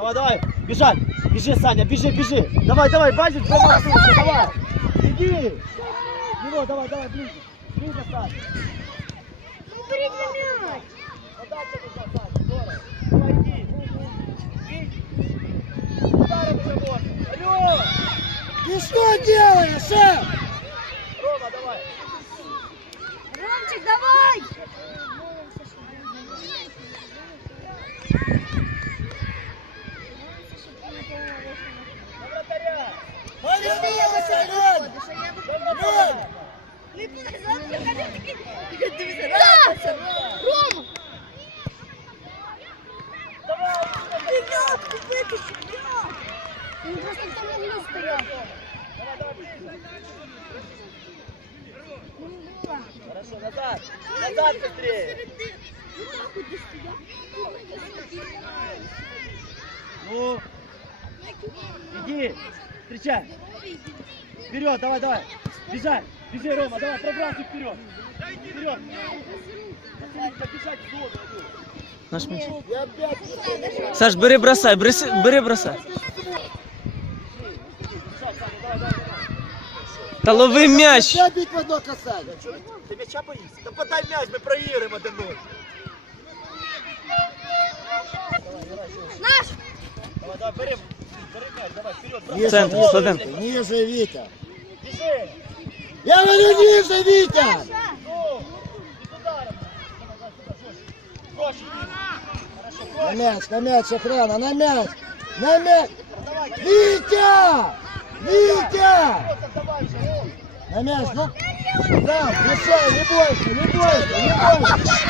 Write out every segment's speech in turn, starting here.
Давай, давай, бежать. Бежи, Саня, бежи, бежи. Давай, давай, базик, давай, Саня, давай. Иди. Его, давай, давай, ближе. Ближе, Саня. Ну, м'яч. Подача нужна, Саня, здорово. Давай, иди. Ударом уже можно. Алло. Ты что делаешь, шеф? Рома, давай. Ромчик, давай! Рома! Ты м'ятку витащи, м'ят! Він просто в тому углу стояв. Ну, була. Хорошо, назад. Назад быстрее. Ну, так от десь стояв. Ну, иди. Встречай. Вперед, давай, давай. Бежать. Бежи, Рома, давай, пробрасывай вперед. Вперед. Побежать в. Наш м'яч. Саш, бери, бросай, бери, бери, бросай. Та лови м'яч. Опять бить в одно Ты мяча боишься? Да подай мяч, мы проиграем один ноль. Наш! Давай, давай, бери. Ниже, Центр, Витя. Ниже, Витя. Я говорю, ниже, Витя! На мяч, на мяч, охрана, на мяч! На мяч! Витя! Витя! На мяч, ну! Да, не бойся, не бойся, не бойся!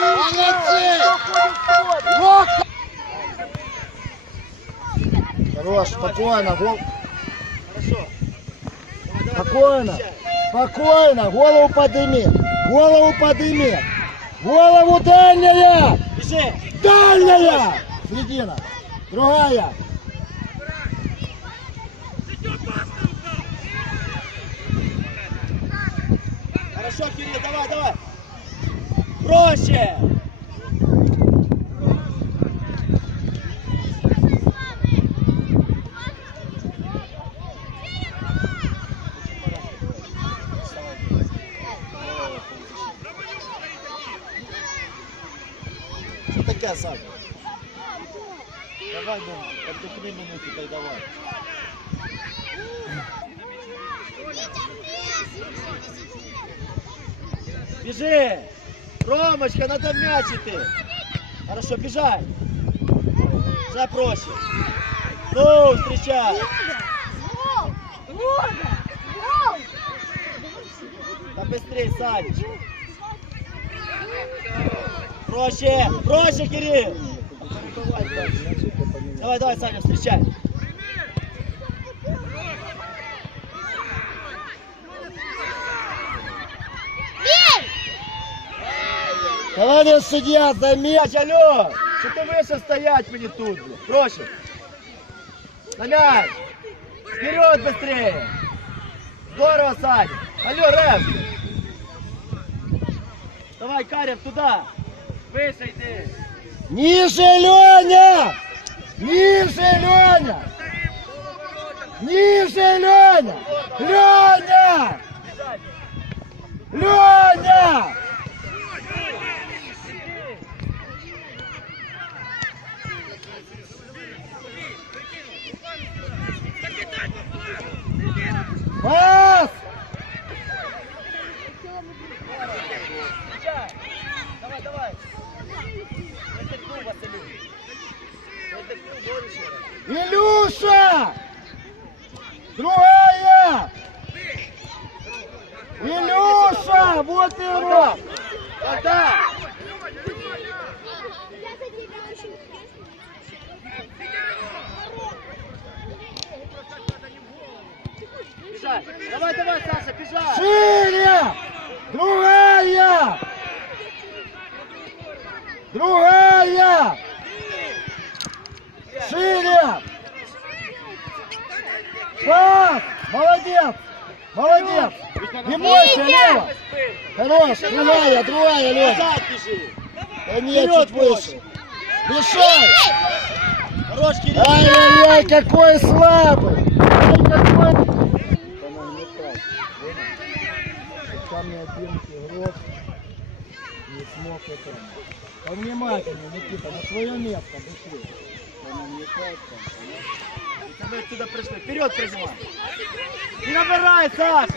Молодцы! Вот! Хорош, спокойно, гол... Хорошо. Спокойно, спокойно, голову подними, голову подними, голову дальняя, дальняя, середина, другая, Хорошо, Кирилл, давай, давай. Проще. Що таке, Саша? Давай, ну, отдохни минуту, давай. Бежи! Ромочка, надо мячити! Хорошо, бежай! Бежай! Ну, встречай! Да быстрей, Санич! Проще! Проще, Кирилл! Давай, давай, Саня, встречай! товарищ судья, заметь, Мяч, алло! Що ти вийшов стоять мені тут? Проще! На мяч! Вперед быстрее! Здорово, Саня! Алло, Рев! Давай, Карев, туда! Выше йди! Ниже, Леня, ниже, Леня, ниже, Леня, Леня, Бежать! Леня, пас, Встречай! Давай, давай! Отдохнул, Василий! Отдохнул, Борис! Илюша! Другая! Илюша! Вот и урок! Когда? Бежать! Давай, давай, Саша, бежать! Шире! Другая! Другая! Шире! Пас! Молодец! Молодец! Не бойся, Витя! Лева! Спину! Хорош, другая, другая, бежи. Да нет, Вперед, чуть выше. Мешай! Хорош, Кирилл. Ай-яй-яй, какой слабый! Ай, какой... По-моему, не так. Там ни один игрок не смог это. Повнимательнее, Никита, на свое место, быстрее. По-моему, не так там. Мы отсюда пришли. Вперед прижимай. Не набирай, Саша.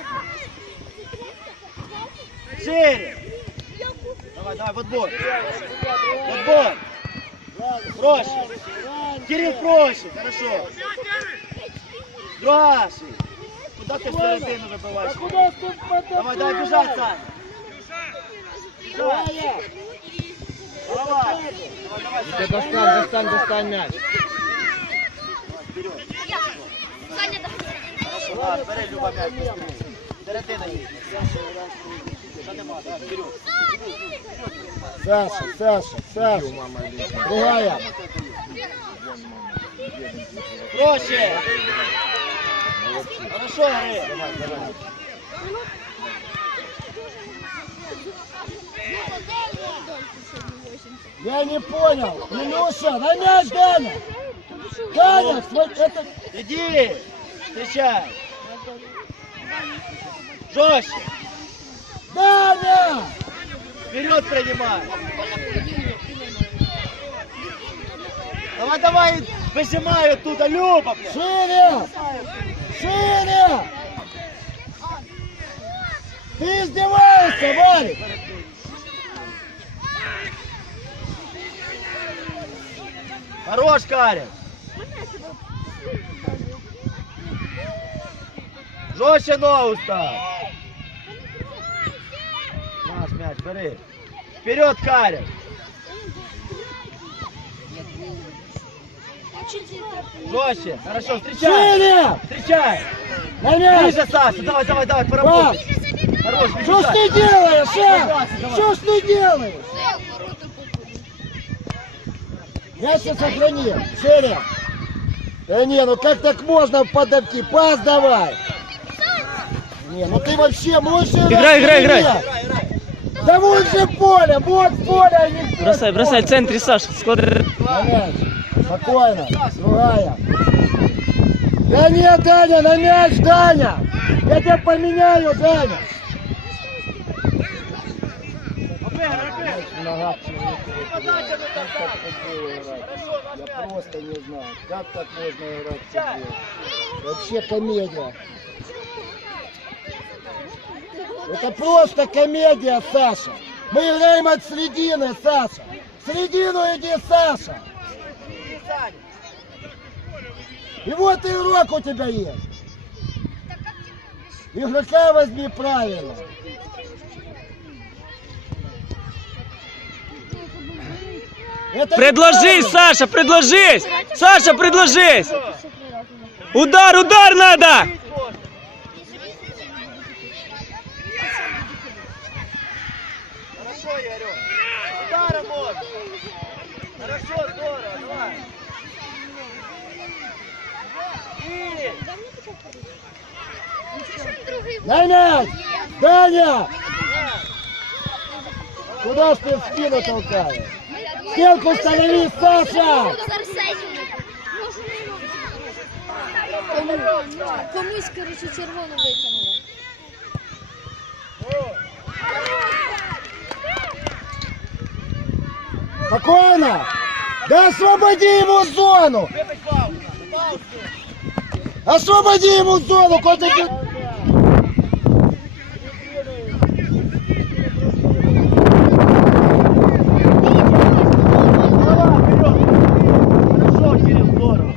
Шире. Давай, давай, в отбор. В отбор. Проще. Кирилл, проще. Хорошо. Проще. Куда ты в середину выбиваешь? Давай, давай, бежать, Саня. Бежать. Давай. Давай, давай, достань, достань, достань мяч. Вперед. Саня, давай. Хорошо, ладно, бери, Люба, мяч. Середина є. Саша, Саша, Саша. Другая. Проще. Хорошо. Я не понял. Илюша, на мяч, Даня! Даня, это... Иди. Встречай. Жестче. Даня! Вперед принимай. Давай, давай, выжимай оттуда, Люба. бля. Шире! Шире! Ты издеваешься, Варик! Хорош, Карин. Жестче ногу став. Бери. Вперед, Карин. Жестче. Хорошо, встречай. Шире! Встречай. Мяч! Ближе, Саша. Давай, давай, давай, поработай. Хорош, не Что ж ты делаешь, а? Что ж ты делаешь? Я сейчас сохранил. Шире! Да не, ну как так можно подойти? Пас давай! Не, ну ты вообще можешь... Играй, играй, играй. Играй, играй. Да вот же поле, вот поле, а не Бросай, бросай, в центрі, Саш. Склад... На мяч. Спокойно. Другая. Да нет, Даня, на мяч, Даня. Я тебя поменяю, Даня. Обіграй, обіграй. Нога человека. Подача не Как така. так в футбол играть? Хорошо, наш Я мяч. просто не знаю, как так можно играть в футбол. Вообще комедия. Это просто комедия, Саша. Мы играем от середины, Саша. В середину иди, Саша. И вот игрок у тебя есть. Игрока возьми правильно. Это Предложись. Саша, предложись! Саша, предложись! Удар, удар надо! Бить можно. Хорошо, Игорек. Ударом можно. Хорошо, здорово, давай. И... На мяч! Даня! Куда ж ты в спину толкаешь? Стенку станови, Саша! Комусь, коротше, червону витягнули. Спокойно! Да освободи ему зону! Освободи ему зону! Куда ты... Давай, вперед. Хорошо, Кирилл, здорово.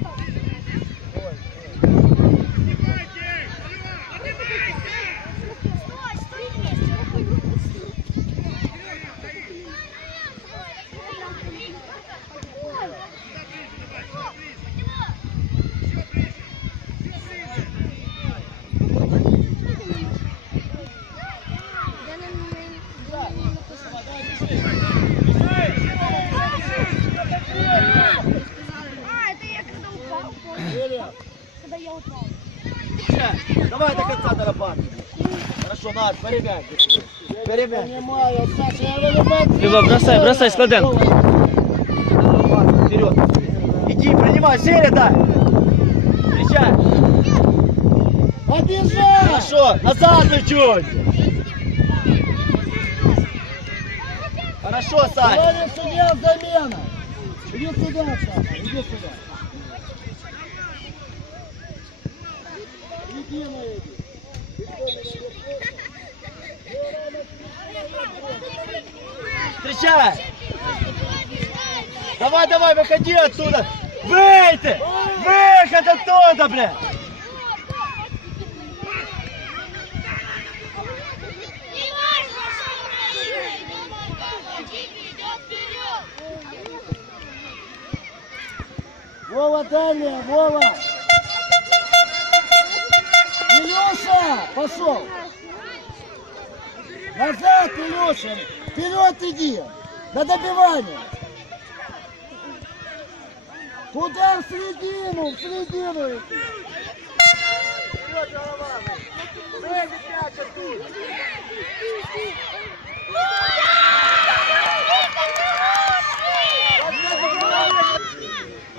А, это я когда упал. Когда я упал. Встречай. Давай до конца дорабатывай. Хорошо, Над, бери мяч. быстрее. Перемяч. Понимаю, Саша, я выливаю. Люба, бросай, бросай, Складенко. Вперед. Иди, принимай, серия дай. Встречай. Побежай! Хорошо, назад чуть. Хорошо, Сань. Говорит, судья замена. Иди сюда, Саша, иди сюда. Иди на Встречай. Давай, давай, выходи отсюда. Выйти. Выход оттуда, бля. Вова, далее, Вова. Илюша, пошел. Назад, Илюша. Вперед иди. На добивание. Куда в середину, в середину иди.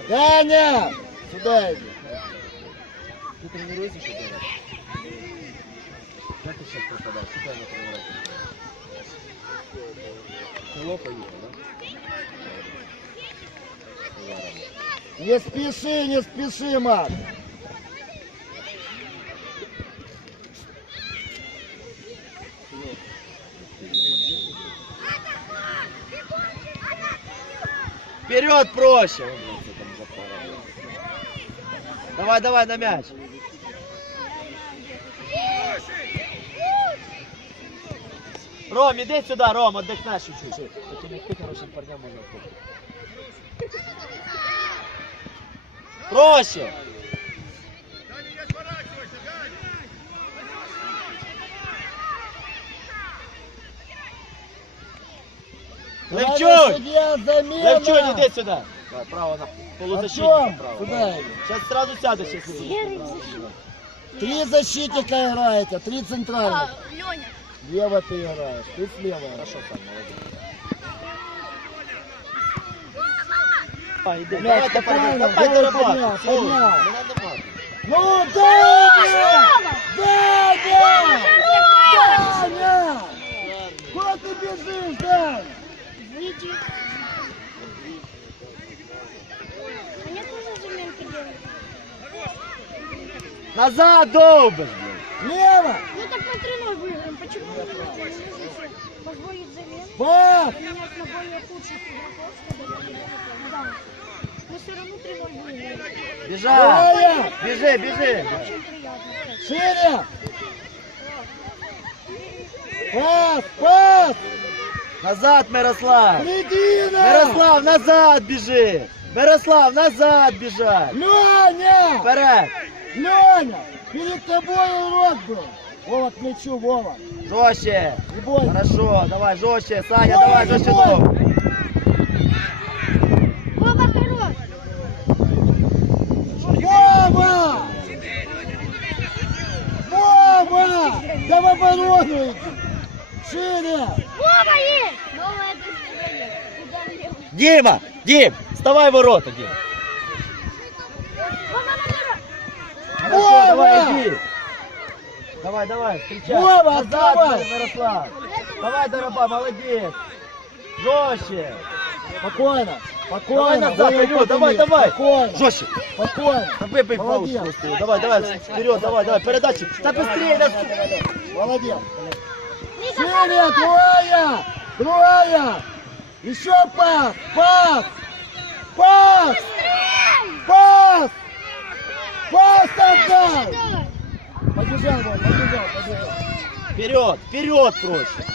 Даня, сюда иди. Ты тренируешься что делать? Как ты сейчас пропадаешь? Ты на тренировке? Село поехал, да? Не спеши, не спеши, Макс. Вперед проще. Давай, давай на мяч. Ром, иди сюда, Ром, отдохнешь чуть-чуть. Такими ты хорошим парням можно отдохнуть. Проще. Говорит, Левчук! судья, замена. Левчук, иди сюда. Да, право на полузащитника. Артем, право. куда иди? Сейчас сразу сядешь, если Серый защитник. Три защитника играете, три центральных. Леня. Слева ты играешь, ты слева. Хорошо, Сань, молодец. Давай, давай, давай, дорабатывай. Ну, Даня! Даня! Даня! Куда ты бежишь, Даня? А? Назад, долбишь, блядь. Лево! Ну так мы 3 выиграем. Почему не делать? Позволить замену? Пас! Менять на более худших игроков, чтобы да. Мы все равно 3-0 выиграем. Бежать. Давай! Бежи, бежи. Очень приятно. Шире! Пас! Пас! Назад, Мирослав. Середина! Мирослав, назад бежи. Мирослав, назад бежать. Леня! Вперед. Леня! Перед тобой урок был! Вова, к мячу, Вова! Жестче. Не бойся! Хорошо, давай, жестче. Саня, Ой, давай, не жестче. бой. ногу. Вова, хорош! Вова! Вова! Да в оборону! Шире! Вова есть! Вова, это мне? Дима, Дим, вставай в ворота, Дим. Вова, Вова! Хорошо, Вова! давай, иди. Давай, давай, встречай. Вова, Назад, давай. Мирослав. Давай, Дороба, молодец. Жестче. Спокойно! Давай Спокойно! назад, Вова, Илью, давай, давай. Спокойно! Жестче. Спокойно! Выбей паузу Молодец. Давай, давай, вперед, давай, давай, передачи. Да быстрее, да. Молодец! Шире! Другая! Другая! Еще пас! Пас! Пас! Пас! Пас отдай! Побежал, Вова, побежал, побежал! Вперед, вперед проще.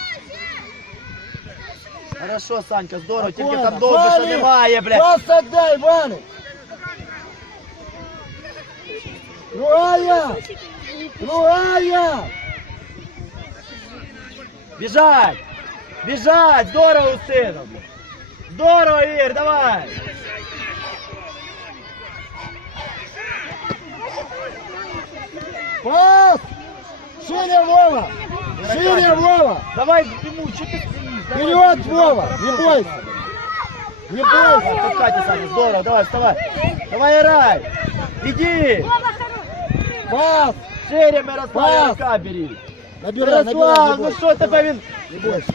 Хорошо, Санька, здорово. Тільки Спокойно. там довго що Валик, немає, блядь. Пас отдай, Валик! Другая! Другая! Біжать! Біжать! Здорово, Устинов! Здорово, Ір, давай! Пас! Шире, Вова! Шире, Вова! Давай ему, что ты стоишь? Давай, Вперед, иди, Вова! давай, Не давай. бойся! Не бойся! Подкати, Саня, здорово, давай, вставай. Давай, играй. Иди. Пас! Шире, Мирослав, Пас. рука бери. Набирай, набирай, Мирослав, не ну бойся. що тебе він... Не бойся.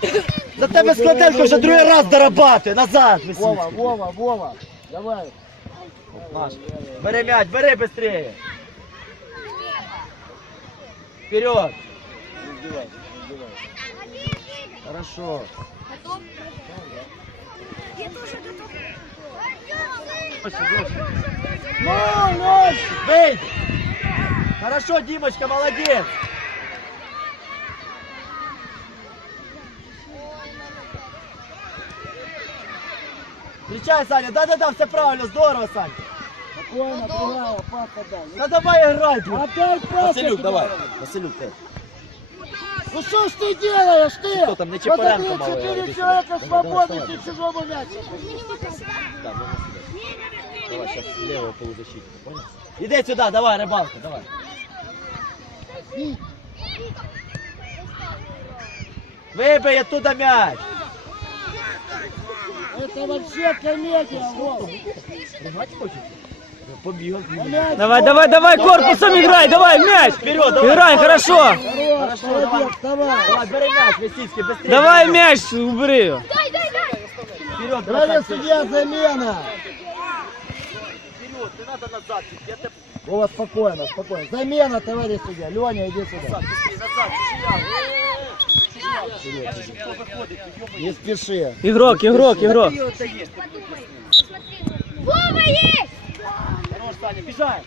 За тебе складелька вже другий раз дорабатує. Назад, Вова, Висіцький. Вова, Вова! Давай! Наш. Бери мяч, бери быстрее. Вперед. Хорошо. Я тоже готов. Ну, Лёш! Бей! Хорошо, Димочка, молодец! Встречай, Саня, да-да-да, все правильно, здорово, Саня. Спокойно, другая, пас отдай. Да давай играй, блин. Опять пас! Василюк, давай. Василюк, ты. Ну что ж ты делаешь, ты? Кто там, Посмотри, малый, четыре человека свободны, ты чужому мячу. Да, можно сюда. Давай, сейчас левого полузащитника, понял? Иди сюда, давай, рыбалка, давай. Выбей оттуда мяч. Это вообще комедия, Вова. Играть хочешь? Побегал. Мяч, Давай, давай, давай, корпусом играй, давай, мяч. Вперед, давай. Играй, хорошо. Хорош, Хорошо, молодец, давай. Давай, бери мяч, Весицкий, быстрее. Давай мяч, убери его. Дай, дай, дай. Вперед, Давай, судья, замена. Вперед, не надо назад. Я тебе Вова, спокойно, спокойно. Замена, товарищ судья. Леня, иди сюда. Не спеши. Игрок, игрок, игрок. Ты ты Вова есть! Саня, бежай.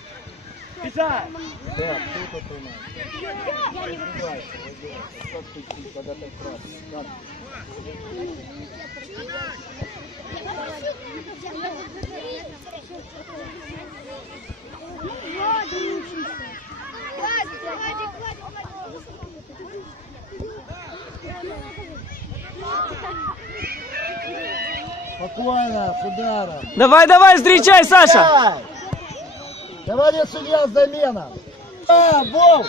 Бежай. Да, тут это у нас. Давай, как ты, когда так красный. Так. Спокойно, с ударом. Давай, давай, встречай, Саша. Товарищ судья, замена. А, Вов,